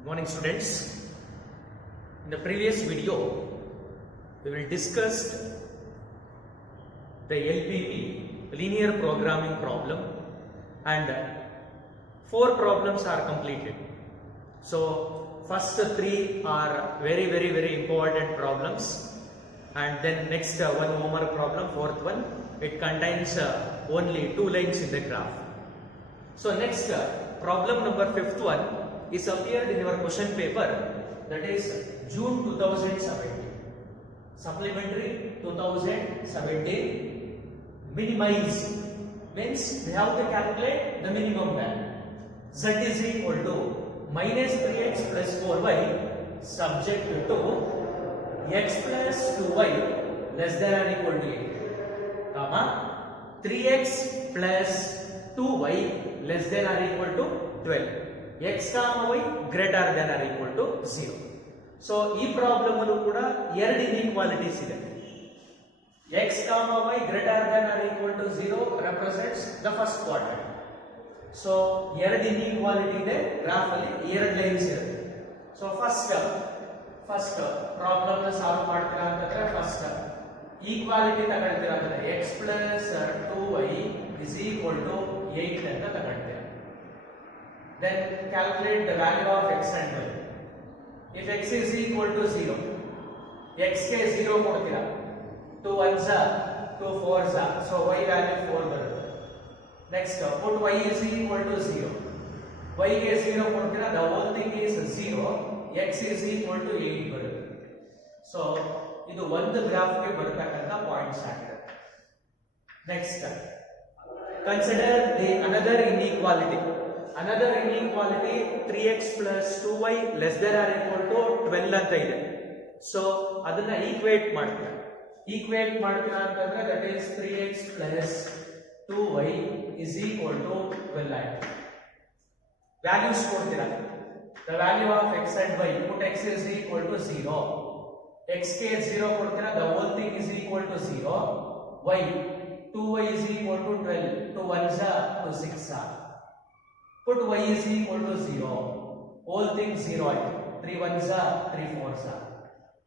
Good morning, students. In the previous video, we will discuss the LPP, linear programming problem, and 4 problems are completed. So, first 3 are very important problems, and then next one homework problem, fourth one, it contains only 2 lines in the graph. So, next problem number 5th one is appeared in your question paper, that is June 2017. Supplementary 2017. Minimize means we have to calculate the minimum value. Z is equal to minus 3x plus 4y subject to x plus 2y less than or equal to 8, comma 3x plus 2y less than or equal to 12. X comma y greater than or equal to 0. So, ಈ problem ಅಲ್ಲೂ ಕೂಡ ಎರಡು inequalities ಇದೆ. X comma y greater than or equal to 0 represents the first quadrant. So, ಎರಡು inequality ಇದೆ, graph ಅಲ್ಲಿ ಎರಡು lines ಇರುತ್ತೆ. ಸೊ ಫಸ್ಟ್ ಪ್ರಾಬ್ಲಮ್ ನ ಸಾಲ್ವ್ ಮಾಡ್ತೀರಾ ಅಂತಂದ್ರೆ ಫಸ್ಟ್ ಈಕ್ವಾಲಿಟಿ ತಗೊಳ್ತೀರಾ ಅಂತಂದ್ರೆ x plus 2y is equal to 8 ಅಂತ ತಗೊಳ್ತೀರಾ. Then calculate the value of x and y. If x is equal to 0, x ke 0 kodtira, 2 1s are 2 4s are, so y value 4 barutte. Next put y is equal to 0, y ke 0 kodtira, the whole thing is 0, x is equal to 8 barutte. So idu ಒಂದು graph ಗೆ ಬರತಕ್ಕಂತ points ಆಗಿದೆ. Next consider the another inequality. Another inequality 3x plus 2y less than or equal to 12 ಅಂತ ಇದೆ. So ಅದನ್ನ equate ಮಾಡ್ತೀರಾ ಅಂತಂದ್ರೆ that is 3x plus 2y is equal to 12 ಆಯ್ತು. Values ಕೊಡ್ತೀರಾ, the value of x and y, put x is equal to 0, x ಗೆ 0 ಕೊಡ್ತೀರಾ, the whole thing is equal to 0, y 2y is equal to 12, 2 1s are 2 6 are. Put y is equal to 0, whole thing 0 ಆಯ್ತು, 3 1s are 3 4s are,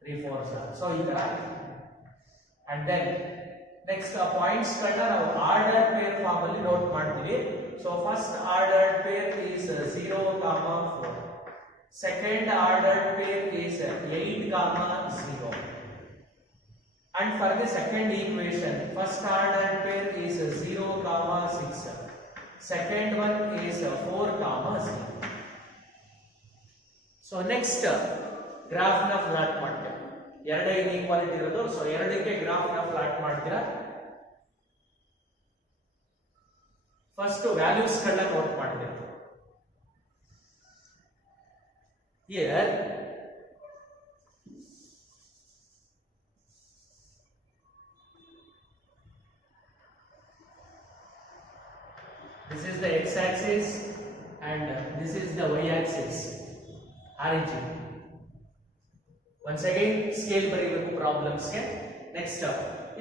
3 4s are. So ಈ ತರ. And then next points ಗಳನ್ನ ನಾವು order peer form ಅಲ್ಲಿ note ಮಾಡ್ತೀವಿ. So first ordered pair is 0, 4. Second ordered pair is 8, 0. And for the second equation, first ordered pair is 0, 6. Second one is 4, 0. So next graph na plot ಮಾಡ್ತೀರಾ. ಎರಡು inequality ಇರೋದು, so ಎರಡಕ್ಕೆ graph ನ plot ಮಾಡ್ತೀರಾ. First values ಗಳನ್ನ note ಮಾಡ್ತೀರಾ. Here this is the x-axis and this is the y-axis, origin. Once again scale ಬರೀಬೇಕು problems ಗೆ. ನೆಕ್ಸ್ಟ್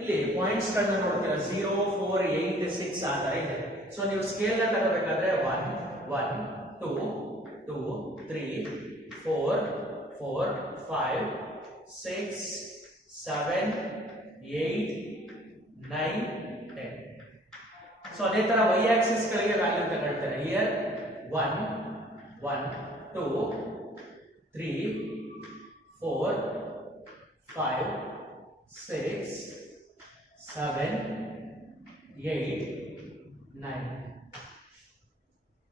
ಇಲ್ಲಿ ಪಾಯಿಂಟ್ಸ್ ಗಳನ್ನ ನೋಡ್ತೀರಾ, 0 4 8 6 ಆ ತರ ಇದೆ. ಸೊ ನೀವು ಸ್ಕೇಲ್ ನ ತಗೋಬೇಕಾದ್ರೆ 1 1 2 2 3 4 4 5 6 7 8 9 10. ಸೊ ಅದೇ ತರ y ಆಕ್ಸಿಸ್ ಗಳಿಗೆ ವ್ಯಾಲ್ಯೂ ತಗೊಳ್ತಾರೆ. ಹಿಯರ್ 1 1 2 3 4 5 6 7 8 9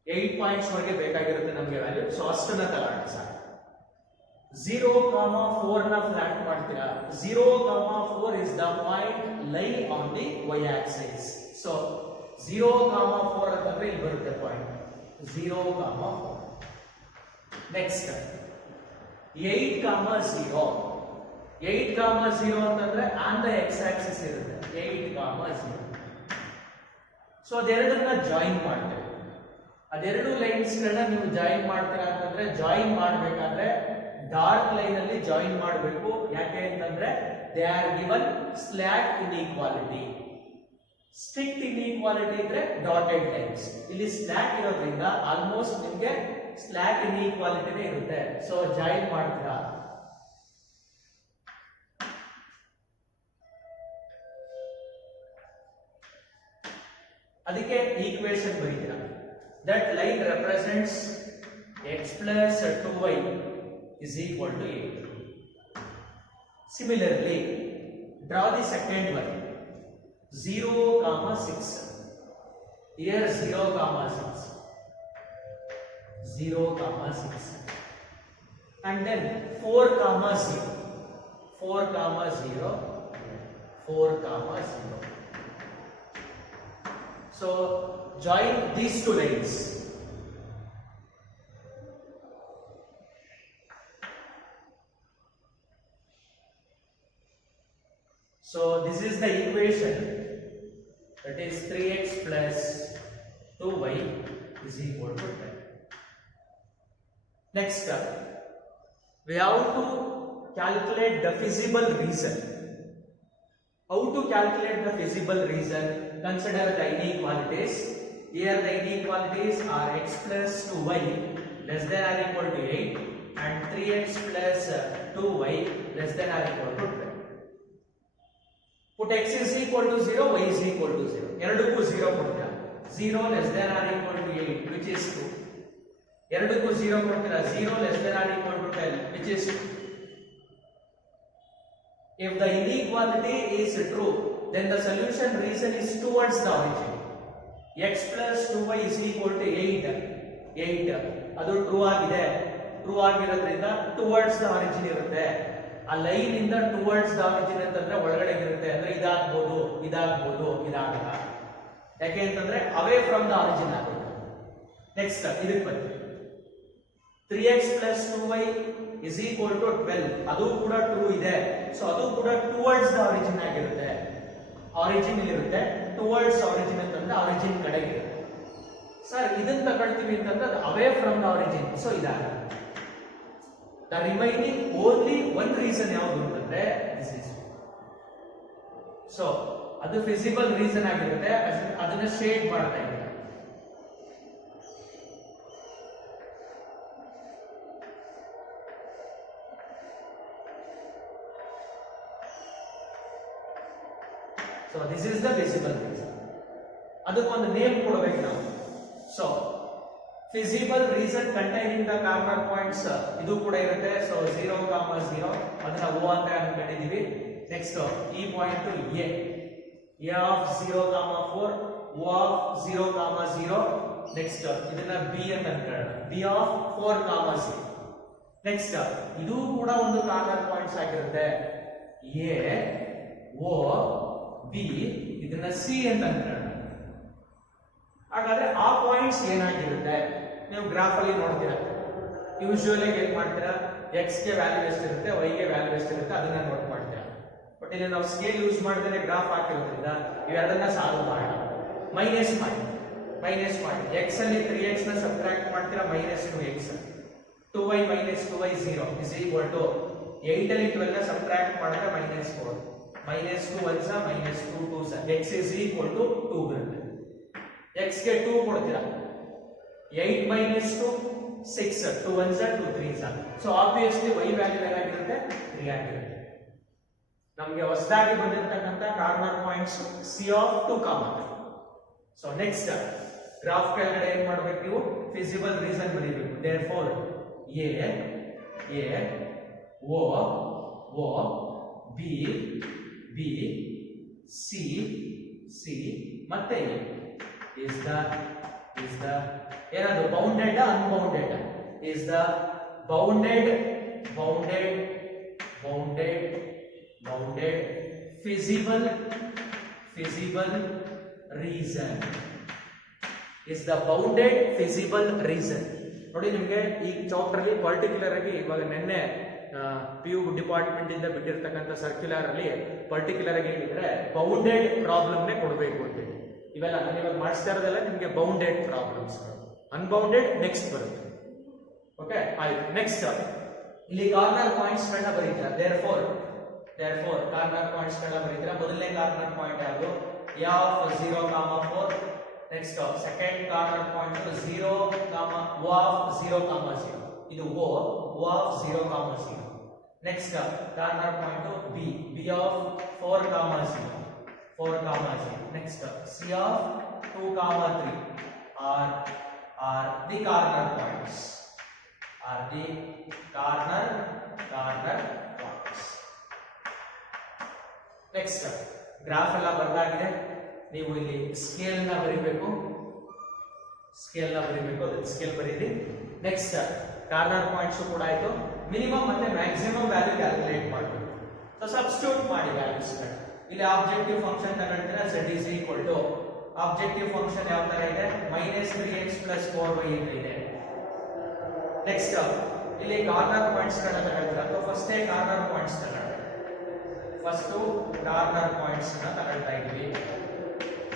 8 ಪಾಯಿಂಟ್ಸ್ ವರೆಗೆ ಬೇಕಾಗಿರುತ್ತೆ ನಮಗೆ ವ್ಯಾಲ್ಯೂ. ಸೊ ಅಷ್ಟನ್ನ ತಗೊಳ್ಳಿ ಸಾಕು. 0, 4 ನ ಫ್ಲಾಟ್ ಮಾಡ್ತೀರಾ. 0, 4 is the point lie on the y axis. So 0, 4 ಅಂತಂದ್ರೆ ಇಲ್ಲಿ ಬರುತ್ತೆ ಪಾಯಿಂಟ್ 0, 4. ನೆಕ್ಸ್ಟ್ 8, 0. 8, 0 ಅಂತಂದ್ರೆ ಆನ್ ದ ಎಕ್ಸ್ ಆಕ್ಸಿಸ್ ಇರುತ್ತೆ. 8, 0. ಸೊ ಅದೆರಡನ್ನ ಜಾಯಿನ್ ಮಾಡ್ತೇವೆ. ಅದೆರಡು ಲೈನ್ಸ್ ಗಳನ್ನ ನೀವು ಜಾಯಿನ್ ಮಾಡ್ತೀರಾ ಅಂತಂದ್ರೆ, ಜಾಯಿನ್ ಮಾಡಬೇಕಾದ್ರೆ ಡಾರ್ಕ್ ಲೈನ್ ಅಲ್ಲಿ ಜಾಯಿನ್ ಮಾಡಬೇಕು. ಯಾಕೆ ಅಂತಂದ್ರೆ they are given slack inequality. Strict inequality ಇದ್ರೆ ಡಾಟೆಡ್ ಲೈನ್ಸ್. ಇಲ್ಲಿ ಸ್ಲಾಕ್ ಇರೋದ್ರಿಂದ ಆಲ್ಮೋಸ್ಟ್ ನಿಮಗೆ ಸ್ಲಾಕ್ ಇನ್ಇಕ್ವಾಲಿಟಿನೇ ಇರುತ್ತೆ. ಸೊ ಜಾಯಿನ್ ಮಾಡ್ತೀರಾ. ಅದಕ್ಕೆ ಈಕ್ವೇಶನ್ ಬರೀತೀರಾ. That line represents x plus 2y is equal to 8. Similarly, draw the second one. 0, 6. Here 0, 6. 0, 6. And then 4, 0. 4, 0. 4, 0. So join these two lines. So this is the equation, that is 3x plus 2y is equal to 10. Next up, we have to calculate the feasible reason. How to calculate the feasible reason? Consider the inequalities. Here the inequalities are x plus 2y less than or equal to 8 and 3x plus 2y less than or equal to 12. Put x is equal to 0, y is equal to 0. ಎರಡಕ್ಕೂ 0 ಕೊಡ್ತೀರಾ. 0 less than or equal to 8 which is 2. ಎರಡಕ್ಕೂ 0 ಕೊಡ್ತೀರಾ. 0 less than or equal to 10 which is 2. If the inequality is true, then the solution reason is towards the origin. X plus 2y is equal to 8. ಅದು true ಆಗಿದೆ. True ಆಗಿರೋದ್ರಿಂದ towards the origin ಇರುತ್ತೆ. ಆ line ಇಂದ towards the origin ಅಂತಂದ್ರೆ ಒಳಗಡೆ ಇರುತ್ತೆ. ಅಂದ್ರೆ ಇದಾಗಬಹುದು, ಇದಾಗಲ್ಲ. ಯಾಕೆ ಅಂತಂದ್ರೆ ಅವೇ ಫ್ರಮ್ ದ ಆರಿಜಿನ್ ಆಗುತ್ತೆ. ನೆಕ್ಸ್ಟ್ ಇದಕ್ಕೆ ಬರ್ತೀವಿ. 3x plus 2y is equal to 12. ಅದು ಕೂಡ ಟ್ರೂ ಇದೆ. ಸೊ ಅದು ಕೂಡ ಟುವರ್ಡ್ಸ್ ದ ಆರಿಜಿನ್ ಆಗಿರುತ್ತೆ. ಆರಿಜಿನ್ ಇಲ್ಲಿರುತ್ತೆ. ಟುವರ್ಡ್ಸ್ ಆರಿಜಿನ್ ಅಂತಂದ್ರೆ ಆರಿಜಿನ್ ಕಡೆಗೆ ಇರುತ್ತೆ. ಸರ್ ಇದನ್ನ ತಗೊಳ್ತೀವಿ ಅಂತಂದ್ರೆ ಅದು away from the origin. So ಇದಾಗುತ್ತೆ. The remaining only one region ಯಾವುದು ಅಂತಂದ್ರೆ ದಿಸ್ ಇಸ್. ಸೊ ಅದು ಫಿಸಿಬಲ್ ರೀಸನ್ ಆಗಿರುತ್ತೆ. ಅದನ್ನ ಶೇಡ್ ಮಾಡ್ತಾ ಇದ್ದಾರೆ. So this is the feasible reason. ಅದಕ್ಕೊಂದು ನೇಮ್ ಕೊಡಬೇಕು ನಾವು. So feasible reason containing the corner points ಇದು ಕೂಡ ಇರುತ್ತೆ. ಸೊ 0, 0 ಅದನ್ನ O ಅಂತ ಅನ್ಕೊಂಡಿದೀವಿ. ನೆಕ್ಸ್ಟ್ ಈ point A of 0, 4, O of 0, 0. Next ಇದನ್ನ B ಅಂತ ಅನ್ಕೊಳ್ಳೋಣ. B of 4, 0. ನೆಕ್ಸ್ಟ್ ಇದು ಕೂಡ ಒಂದು ಕಾರ್ನರ್ ಪಾಯಿಂಟ್ಸ್ ಆಗಿರುತ್ತೆ. A, O, B ಇದನ್ನ C ಅಂತ ಅನ್ಕೊಳ್ಳೋಣ. ಹಾಗಾದ್ರೆ ಆ ಪಾಯಿಂಟ್ಸ್ ಏನಾಗಿರುತ್ತೆ ನೀವು ಗ್ರಾಫ್ ಅಲ್ಲಿ ನೋಡ್ತೀರಾ. ಯೂಶುವಲಿ ಏನ್ ಮಾಡ್ತೀರಾ, x ಗೆ ವ್ಯಾಲ್ಯೂ ಎಷ್ಟಿರುತ್ತೆ, y ಗೆ ವ್ಯಾಲ್ಯೂ ಎಷ್ಟಿರುತ್ತೆ ಅದನ್ನ ನೋಟ್ ಮಾಡ್ತೀರಾ. ಬಟ್ ಇಲ್ಲಿ ನಾವು ಸ್ಕೇಲ್ ಯೂಸ್ ಮಾಡಿದ್ರೆ ಗ್ರಾಫ್ ಹಾಕಿರೋದ್ರಿಂದ ಇವೆರಡನ್ನ ಸಾಲ್ವ್ ಮಾಡೋಣ. ಮೈನಸ್ ಮಾಡಿ x ಅಲ್ಲಿ 3x ನ ಸಬ್ಟ್ರಾಕ್ಟ್ ಮಾಡ್ತೀರಾ, -2x. 2y minus 2y 0 is equal to 8 ಅಲ್ಲಿ 12 ನ ಸಬ್ಟ್ರಾಕ್ಟ್ ಮಾಡಿದ್ರೆ -4. -2 1 ಸ -2 2 ಸ x is equal to 2 ಬರುತ್ತೆ. x ಗೆ 2 ಕೊಡ್ತೀರಾ. 8 minus 2 6 2 1 ಸ 2 3 ಸ. ಸೊ ಆಬ್ವಿಯಸ್ಲಿ y ವ್ಯಾಲ್ಯೂ ಏನಾಗಿರುತ್ತೆ 3 ಆಗಿರುತ್ತೆ. ನಮಗೆ ಹೊಸದಾಗಿ ಬಂದಿರತಕ್ಕಂತ corner points C of 2, 3. So next graph ಕೆಳಗಡೆ ಏನು ಮಾಡಬೇಕು ನೀವು, ಫಿಸಿಬಲ್ ರೀಸನ್ ಬರೀಬೇಕು. therefore A O B B C ಮತ್ತೆ is the ಏನದು bounded unbounded is the bounded feasible reason is the bounded feasible reason. ನೋಡಿ ನಿಮಗೆ ಈ ಚಾಪ್ಟರ್ ಅಲ್ಲಿ ಪರ್ಟಿಕ್ಯುಲರ್ ಆಗಿ ಇವಾಗ ನಿನ್ನೆ PU ಡಿಪಾರ್ಟ್ಮೆಂಟ್ ಇಂದ ಬಿಟ್ಟಿರ್ತಕ್ಕಂಥ ಸರ್ಕ್ಯುಲರ್ ಅಲ್ಲಿ ಪರ್ಟಿಕ್ಯುಲರ್ ಆಗಿ ಹೇಳಿದ್ರೆ ಬೌಂಡೆಡ್ ಪ್ರಾಬ್ಲಮ್ ನೇ ಕೊಡಬೇಕು ಅಂತ ಹೇಳಿ. ಇವೆಲ್ಲ ನಾನು ಇವಾಗ ಮಾಡಿಸ್ತಾ ಇರೋದೆಲ್ಲ ನಿಮಗೆ ಬೌಂಡೆಡ್ ಪ್ರಾಬ್ಲಮ್ಸ್. ಅನ್ಬೌಂಡೆಡ್ ನೆಕ್ಸ್ಟ್ ಬರುತ್ತೆ. ಓಕೆ ಆಯ್ತು. ನೆಕ್ಸ್ಟ್ ಇಲ್ಲಿ ಕಾರ್ನರ್ ಪಾಯಿಂಟ್ಸ್ ಗಳನ್ನ ಬರೀತೀರಾ. therefore ಕಾರ್ನರ್ ಪಾಯಿಂಟ್ಸ್ ಗಳನ್ನ ಬರೀತೀರಾ. ಮೊದಲನೇ ಕಾರ್ನರ್ ಪಾಯಿಂಟ್ ಯಾವುದು, of 0 comma 4. Next second corner point 0 comma O of 0 comma 0. ಇದು O of 0 comma 0. Next corner point B of 4 comma 0. 4 comma 0. Next C of 2 comma 3 are the corner points. Are the corner points. Next graph ಎಲ್ಲ ಬರೆದಾಗಿದೆ. ನೀವು ಇಲ್ಲಿ scale ನ ಬರೀಬೇಕು, ಅದಕ್ಕೆ scale ಬರೀರಿ. Next corner points ಕೂಡ ಆಯ್ತು. ಮಿನಿಮಮ್ ಮತ್ತೆ ಮ್ಯಾಕ್ಸಿಮಮ್ ವ್ಯಾಲ್ಯೂ ಕ್ಯಾಲ್ಕುಲೇಟ್ ಮಾಡಬೇಕು. ಸೊ ಸಬ್ಸ್ಟಿಟ್ಯೂಟ್ ಮಾಡಿ ವ್ಯಾಲ್ಯೂಸ್ ಗಳು. ಇಲ್ಲಿ ಆಬ್ಜೆಕ್ಟಿವ್ ಫಂಕ್ಷನ್ ತಗೊಳ್ತೀರಾ, z is equal to objective function ಯಾವ ತರ ಇದೆ, -3x + 4y ಅಂತ ಇದೆ. ನೆಕ್ಸ್ಟ್ ಇಲ್ಲಿ ಕಾರ್ನರ್ ಪಾಯಿಂಟ್ಸ್ ಗಳನ್ನ ತಗೊಳ್ತೀರಾ, ಅಥವಾ ಫಸ್ಟ್ ಕಾರ್ನರ್ ಪಾಯಿಂಟ್ಸ್ ತಗೊಳ್ಳಿ. ಫಸ್ಟ್ ಕಾರ್ನರ್ ಪಾಯಿಂಟ್ಸ್ ನ ತಗೊಳ್ತಾ ಇದ್ವಿ.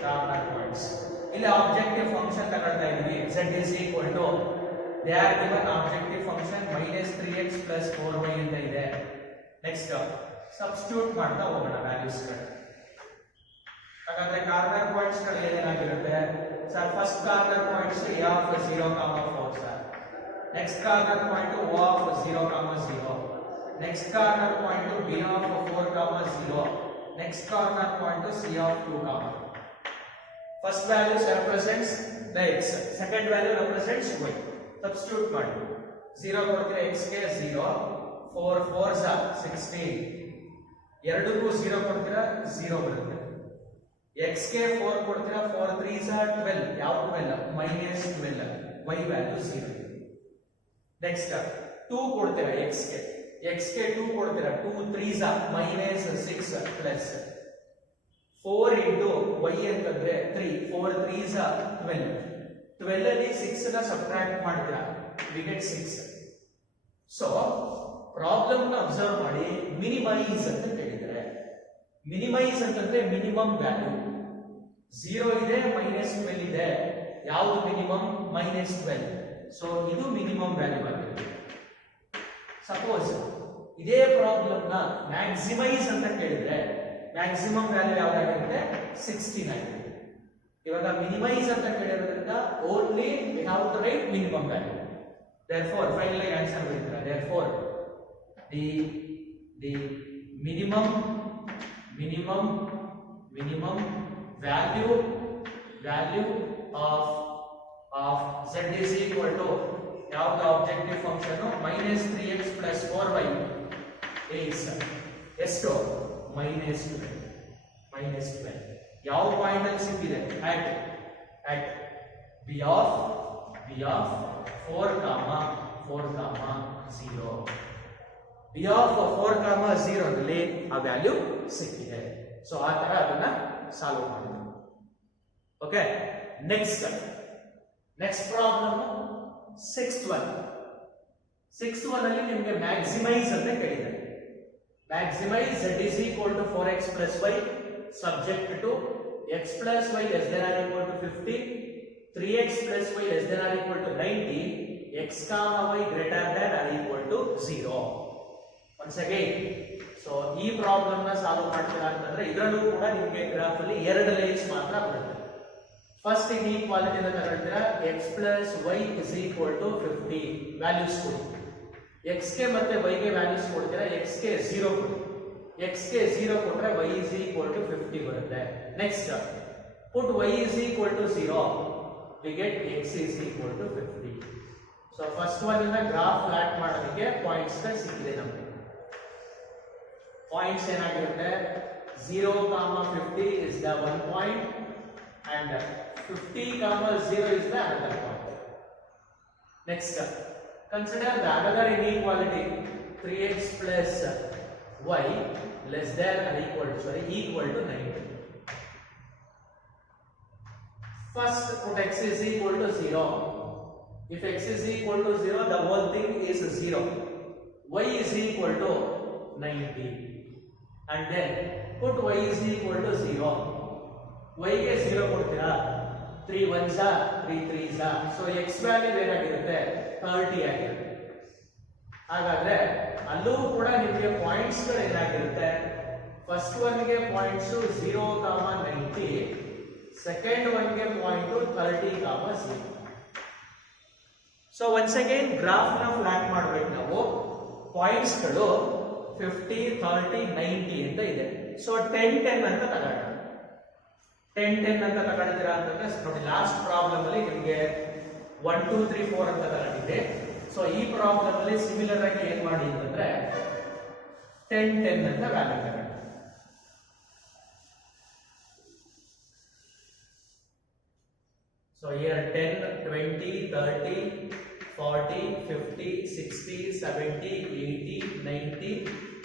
ಕಾರ್ನರ್ ಪಾಯಿಂಟ್ಸ್ ಇಲ್ಲಿ ಆಬ್ಜೆಕ್ಟಿವ್ ಫಂಕ್ಷನ್ ತಗೊಳ್ತಾ ಇದ್ವಿ. z is equal to they are given objective function -3x + 4y ಅಂತ ಇದೆ. ನೆಕ್ಸ್ಟ್ ಸಬ್ಸ್ಟಿಟ್ಯೂಟ್ ಮಾಡ್ತಾ ಹೋಗೋಣ ವ್ಯಾಲ್ಯೂಸ್ ಗಳು. ಹಾಗಾದ್ರೆ ಕಾರ್ನರ್ ಪಾಯಿಂಟ್ಸ್ ಗಳು ಏನೇನಾಗಿರುತ್ತೆ sir? First corner points a of 0, 4 sir. Next corner point O of 0, 0. Next corner point B of 4, 0. Next corner point C of 2, First value represents the x, second value represents y. Substitute ಮಾಡಿ. 0 ಕೊಡ್ತೀರಾ x ಗೆ 0, 4 4s are 16. ಎರಡಕ್ಕೂ 0 ಕೊಡ್ತೀರಾ 0 ಬರುತ್ತೆ. x ಗೆ 4 ಕೊಡ್ತೀರಾ 4 3s are 12. ಯಾವ 12? -12. y value 0. Next 2 ಕೊಡ್ತೀರಾ x ಗೆ 2 ಕೊಡ್ತೀರಾ 2 3s are -6 plus 4 into y ಅಂತಂದ್ರೆ 3, 4 3s are 12. 12 ಅಲ್ಲಿ 6 ನ ಸಬ್ಟ್ರಾಕ್ಟ್ ಮಾಡ್ತೀರಾ, we get 6. ಸೊ ಪ್ರಾಬ್ಲಮ್ ನ ಅಬ್ಸರ್ವ್ ಮಾಡಿ. ಮಿನಿಮೈಸ್ ಅಂತ ಕೇಳಿದ್ರೆ, ಮಿನಿಮೈಸ್ ಅಂತಂದ್ರೆ ಮಿನಿಮಮ್ ವ್ಯಾಲ್ಯೂ 0 ಇದೆ, -12 ಇದೆ. ಯಾವುದು ಮಿನಿಮಮ್? -12. ಸೊ ಇದು ಮಿನಿಮಮ್ ವ್ಯಾಲ್ಯೂ ಆಗಿದೆ. ಸಪೋಸ್ ಇದೇ ಪ್ರಾಬ್ಲಮ್ ನ ಮ್ಯಾಕ್ಸಿಮೈಸ್ ಅಂತ ಕೇಳಿದ್ರೆ ಮ್ಯಾಕ್ಸಿಮಮ್ ವ್ಯಾಲ್ಯೂ ಯಾವ್ದಾಗಿರುತ್ತೆ? 69. ಇವಾಗ ಮಿನಿಮೈಸ್ ಅಂತ ಕೇಳಿರೋದ್ರಿಂದ only we have to write minimum value. therefore final ಆಗಿ ಆನ್ಸರ್ ಬರೀತೀರಾ. therefore the minimum value of z is equal to ಯಾವ್ದು objective function -3x + 4y is ಎಷ್ಟು? -12. ಯಾವ ಪಾಯಿಂಟ್ ಅಲ್ಲಿ ಸಿಕ್ಕಿದೆ? at b of 4, 0. b of 4, 0 ನಲ್ಲಿ ಆ ವ್ಯಾಲ್ಯೂ ಸಿಕ್ಕಿದೆ. ಸೊ ಆ ತರ ಅದನ್ನ ಸಾಲ್ವ್ ಮಾಡಿದ್ವಿ. Okay, next problem 6th one ಅಲ್ಲಿ ನಿಮಗೆ ಮ್ಯಾಕ್ಸಿಮೈಸ್ ಅಂತ ಕೇಳಿದೆ. Maximise z is equal to 4x + y subject to x + y less than or equal to 50, 3x + y less than or equal to 90, x, y greater than or equal to 0. Once again, so ಈ problem ನ solve ಮಾಡ್ತೀರಾ ಅಂತಂದ್ರೆ ಇದರಲ್ಲೂ ಕೂಡ ನಿಮಗೆ graph ಅಲ್ಲಿ ಎರಡು lines ಮಾತ್ರ ಬರುತ್ತೆ. ಫಸ್ಟ್ ಇನ್ಇಕ್ವಾಲಿಟಿ ಅನ್ನು ತಗೊಳ್ತೀರಾ, x + y is equal to 50 values ಕೊಡಿ. x ಗೆ ಮತ್ತೆ y ಗೆ ವ್ಯಾಲ್ಯೂಸ್ ಕೊಡ್ತೀರಾ. x ಗೆ 0 ಕೊಡಿ. x ಗೆ 0 ಕೊಟ್ರೆ y is equal to 50 ಬರುತ್ತೆ. Next put y is equal to 0, we get x is equal to 50. So first one ಇಂದ ಗ್ರಾಫ್ ಪ್ಲಾಟ್ ಮಾಡೋದಕ್ಕೆ ಪಾಯಿಂಟ್ಸ್ ಸಿಕ್ಕಿದೆ ನಮಗೆ. ಪಾಯಿಂಟ್ಸ್ ಏನಾಗಿರುತ್ತೆ? 0, 50 is the one point and 50, 0 is the another point. Next, consider the another inequality 3x plus y less than or equal to 90. First, put x is equal to 0. If x is equal to 0, the whole thing is 0. Y is equal to 90. And then put y is equal to 0. Y ಗೆ 0 ಕೊಡ್ತೀರಾ, 3 1s are 3 3s are. So x value ಏನಾಗಿರುತ್ತೆ? 30 ಆಗಿರುತ್ತೆ. ಹಾಗಾದ್ರೆ ಅಲ್ಲೂ ಕೂಡ ನಿಮಗೆ points ಗಳು ಏನಾಗಿರುತ್ತೆ? ಫಸ್ಟ್ ಒನ್ ಗೆ ಪಾಯಿಂಟ್ಸ್ 0, 90, ಸೆಕೆಂಡ್ ಒನ್ ಗೆ point 30, 0. So once again graph ನ ಫ್ಲಾಟ್ ಮಾಡಬೇಕು ನಾವು. ಪಾಯಿಂಟ್ಸ್ ಗಳು 50, 30, 90 ಅಂತ ಇದೆ. ಸೊ 10, 10 ಅಂತ ತಗೋಣ. 10, 10 ಅಂತ ತಗೊಂಡಿದ್ದೀರಾ ಅಂತಂದ್ರೆ ನೋಡಿ, ಲಾಸ್ಟ್ ಪ್ರಾಬ್ಲಮ್ ಅಲ್ಲಿ ನಿಮಗೆ 1, 2, 3, 4 ಅಂತ ತಗೊಂಡಿದ್ದೆ. ಸೊ ಈ ಪ್ರಾಬ್ಲಮ್ ಅಲ್ಲಿ ಸಿಮಿಲರ್ ಆಗಿ ಏನ್ ಮಾಡಿ ಅಂತಂದ್ರೆ 10, 10 ಅಂತ ವ್ಯಾಲ್ಯೂ ತಗೊಂಡು. So here 10, 20, 30, 40, 50, 60, 70, 80, 90,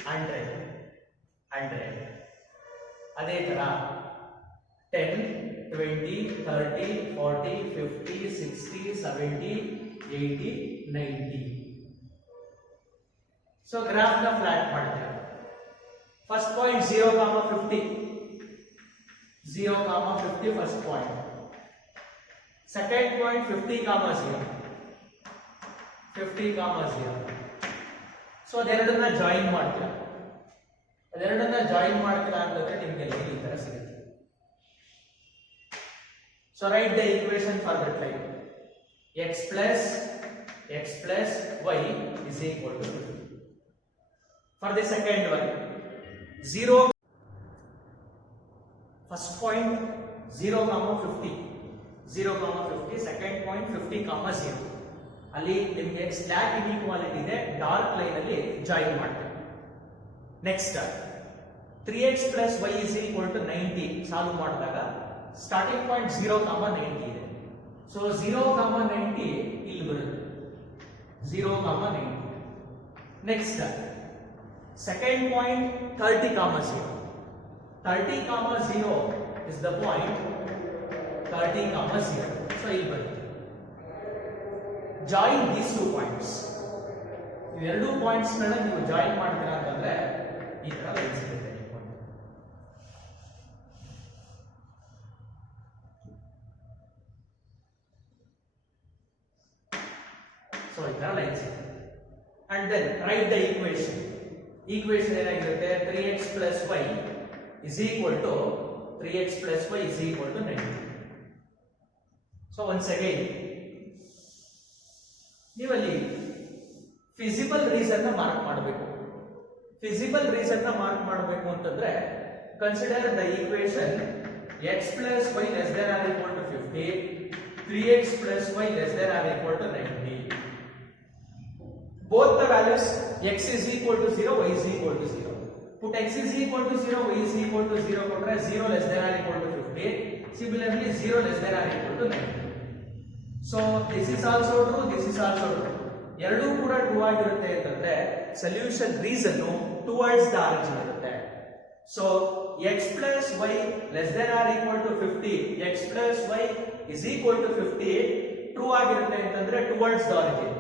100. ಅದೇ ತರ 10, 20, 30, 40, 50, 60, 70, 80, 90. So graph ನ ಫ್ಲಾಟ್ ಮಾಡ್ತೀರಾ. First point 0, 50. 0, 50 first point. Second point 50, 0. 50, 0. So ಅದೆರಡನ್ನ ಜಾಯಿನ್ ಮಾಡ್ತೀರಾ. ಅಂತಂದ್ರೆ ನಿಮಗೆ ಲೈನ್ ಈ ತರ ಸಿಗುತ್ತೆ. So write the equation for that line. x plus y is equal to 50. For the second one, 0, first point 0, 50. 0, 50, second point 50, 0. ಅಲ್ಲಿ ನಿಮಗೆ ಸ್ಲ್ಯಾಕ್ ಇನ್ಇಕ್ವಾಲಿಟಿ ಇದೆ, ಡಾರ್ಕ್ ಲೈನ್ ಅಲ್ಲಿ ಜಾಯಿನ್ ಮಾಡ್ತೀವಿ. Next 3x plus y is equal to 90 solve ಮಾಡಿದಾಗ starting point 0, 90 ಇದೆ. So 0, 90 ಇಲ್ಲಿ ಬರುತ್ತೆ. 0, 90. Next second point 30, 0. 30, 0 is the point 30, 0. So ಇಲ್ಲಿ ಬರುತ್ತೆ. Join these two points. ಇವೆರಡು ಪಾಯಿಂಟ್ಸ್ ಗಳನ್ನ ನೀವು ಜಾಯಿನ್ ಮಾಡ್ತೀರಾ ಅಂತಂದ್ರೆ ಈ ತರ ಲೈನ್ ಸಿಗುತ್ತೆ. ಸೊ ಈ ತರ ಲೈನ್ ಸಿಗುತ್ತೆ. And then write the equation. Equation ಏನಾಗಿರುತ್ತೆ? 3x plus y is equal to 90. So once again ನೀವಲ್ಲಿ ಫಿಸಿಬಲ್ ರೀಸನ್ ನ ಮಾರ್ಕ್ ಮಾಡಬೇಕು. ಅಂತಂದ್ರೆ consider the equation x plus y less than or equal to 50, 3x plus y less than or equal to 90. Both the values x is equal to 0, y is equal to 0. Put x is equal to 0, y is equal to 0 ಕೊಟ್ರೆ 0 less than or equal to 50. Similarly 0 less than or equal to 90. So this is also true, this is also true. ಎರಡೂ ಕೂಡ true ಆಗಿರುತ್ತೆ ಅಂತಂದ್ರೆ solution region towards the origin ಇರುತ್ತೆ. So x plus y less than or equal to 50, x plus y is equal to 50 true ಆಗಿರುತ್ತೆ ಅಂತಂದ್ರೆ towards the origin.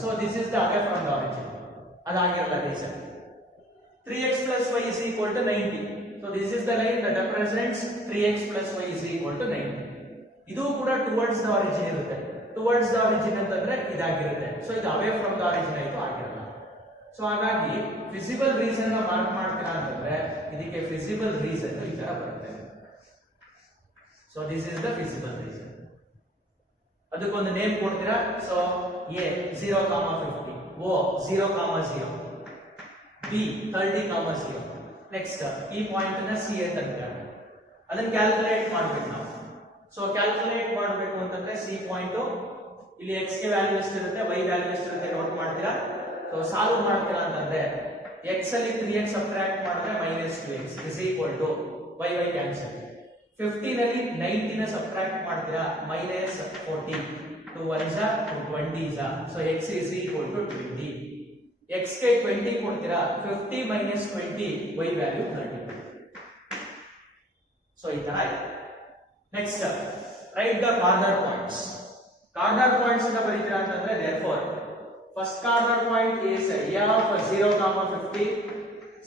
So this is the away from the origin. ಅದಾಗಿರಲ್ಲ ರೀಸನ್. 3x plus y is equal to 90. So this is the line that represents 3x plus y is equal to 90. ಇದು ಕೂಡ towards the origin ಇರುತ್ತೆ. Towards the origin ಅಂತಂದ್ರೆ ಇದಾಗಿರುತ್ತೆ. So ಇದು ಅವೇ from the origin ಆಯ್ತು, ಆಗಿರಲ್ಲ. ಸೊ ಹಾಗಾಗಿ ಫಿಸಿಬಲ್ ರೀಸನ್ ನ ಮಾರ್ಕ್ ಮಾಡ್ತೀರಾ ಅಂತಂದ್ರೆ ಇದಕ್ಕೆ ಫಿಸಿಬಲ್ ರೀಸನ್ ಈ ತರ ಬರುತ್ತೆ. So this is the feasible region. ಅದಕ್ಕೊಂದು ನೇಮ್ ಕೊಡ್ತೀರಾ. So A 0, 50, O 0, 0, B 30, 0. Next ಈ ಪಾಯಿಂಟ್ ನ ಸಿ ಅಂತ ಅಂತಾರೆ. ಅದನ್ನ ಕ್ಯಾಲ್ಕುಲೇಟ್ ಮಾಡ್ಬೇಕು ನಾವು. ಸೊ ಕ್ಯಾಲ್ಕುಲೇಟ್ ಮಾಡಬೇಕು ಅಂತಂದ್ರೆ ಸಿ ಪಾಯಿಂಟ್ ಇಲ್ಲಿ x ಗೆ ವ್ಯಾಲ್ಯೂ ಎಷ್ಟಿರುತ್ತೆ, y ವ್ಯಾಲ್ಯೂ ಎಷ್ಟಿರುತ್ತೆ ನೋಟ್ ಮಾಡ್ತೀರಾ. ಸೊ ಸಾಲ್ವ್ ಮಾಡ್ತೀರಾ ಅಂತಂದ್ರೆ x ಅಲ್ಲಿ 3x ಸಬ್ಟ್ರಾಕ್ಟ್ ಮಾಡಿದ್ರೆ -2x is equal to y cancel. 50 ನಲ್ಲಿ 90 ನ ಸಬ್ಟ್ರಾಕ್ಟ್ ಮಾಡ್ತೀರಾ -40. 2 1s are 2 20s are. So x is equal to 20. x ಗೆ 20 ಕೊಡ್ತೀರಾ, 50 - 20 y ವ್ಯಾಲ್ಯೂ 30. ಸೊ ಈ ತರ ಇದೆ. Next right the corner points. Corner points ಅನ್ನು ಬರೀತೀರಾ ಅಂತಂದ್ರೆ therefore first corner point is a of 0, 50.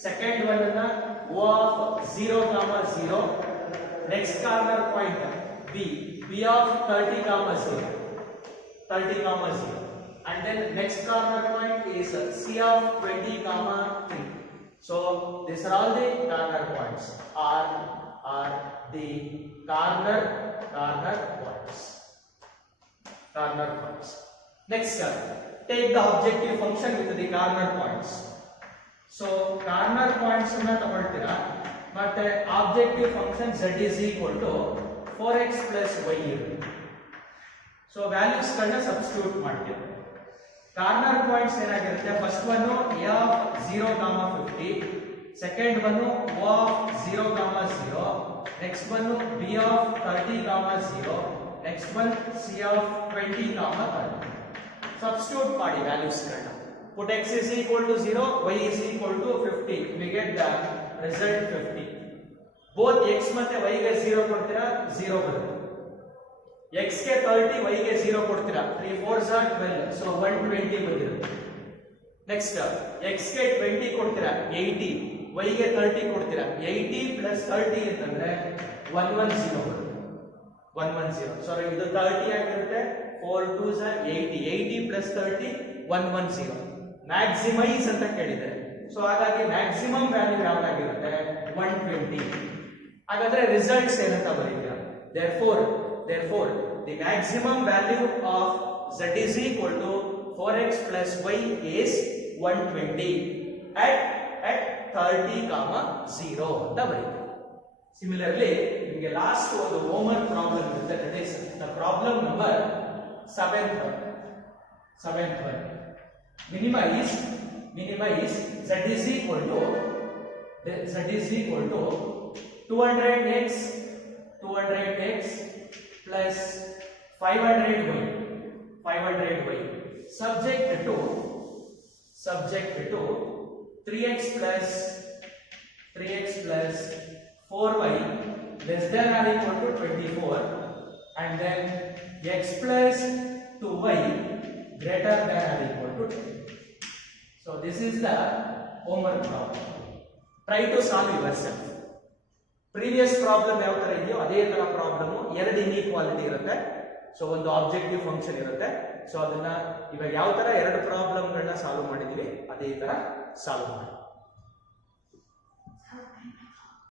Second one is o of 0, 0. Next corner point b of 30, 0. and then next corner point is C of 20 comma 3. So these are all the corner points, are the corner points. Next, take the objective function with the corner points. So corner points ಅನ್ನು ತಗೊಳ್ತೀರಾ, ಮತ್ತೆ objective function z is equal to 4x plus y ಇರುತ್ತೆ. So values ಗಳನ್ನ substitute ಮಾಡ್ತೀವಿ. Corner points ಏನಾಗಿರುತ್ತೆ, first one a of 0, 50, second one o of 0, 0, next one b of 30, 0, next one c of 20, 30. Substitute ಮಾಡಿ values ಗಳನ್ನ. put x is equal to 0, y is equal to 50, we get the result 50. both x ಮತ್ತೆ y ಗೆ 0 ಕೊಡ್ತೀರಾ, 0 ಬರುತ್ತೆ. x ಗೆ 30, y ಗೆ 0 ಕೊಡ್ತೀರಾ, 3 4s are 12, so 120 ಬಂದಿರುತ್ತೆ. ನೆಕ್ಸ್ಟ್ x ಗೆ 20 ಕೊಡ್ತೀರಾ, 80, y ಗೆ 30 ಕೊಡ್ತೀರಾ, 80 plus 30 ಅಂತಂದ್ರೆ 110 ಬರುತ್ತೆ. 110, ಸೊ ಇದು 30 ಆಗಿರುತ್ತೆ, 4 2s are 80, 80 plus 30 110. ಮ್ಯಾಕ್ಸಿಮೈಸ್ ಅಂತ ಕೇಳಿದೆ, ಸೊ ಹಾಗಾಗಿ ಮ್ಯಾಕ್ಸಿಮಮ್ ವ್ಯಾಲ್ಯೂ ಯಾವ್ದಾಗಿರುತ್ತೆ, 120. ಹಾಗಾದ್ರೆ ರಿಸಲ್ಟ್ಸ್ ಏನಂತ ಬರೀತೀರಾ, therefore the maximum value of z is equal to 4x plus y is 120 at 30, 0 ಅಂತ ಬರೀತೀವಿ. ಸಿಮಿಲರ್ಲಿ ನಿಮಗೆ ಲಾಸ್ಟ್ ಒಂದು ಹೋಮ್ವರ್ಕ್ ಪ್ರಾಬ್ಲಮ್ ಇರುತ್ತೆ, that is the problem number 7th one. minimize z is equal to 200x plus 500y subject to 3x plus 4y less than or equal to 24, and then x plus 2y greater than or equal to 10. So this is the homework problem. Try to solve yourself. Previous problem ಯಾವ ತರ ಇದೆಯೋ ಅದೇ ತರ problem, ಎರಡು inequality ಇರುತ್ತೆ, so ಒಂದು objective function ಇರುತ್ತೆ. So ಅದನ್ನ ಇವಾಗ ಯಾವ ತರ ಎರಡು ಪ್ರಾಬ್ಲಮ್ಗಳನ್ನ ಸಾಲ್ವ್ ಮಾಡಿದೀವಿ ಅದೇ ತರ ಸಾಲ್ವ್ ಮಾಡಿ.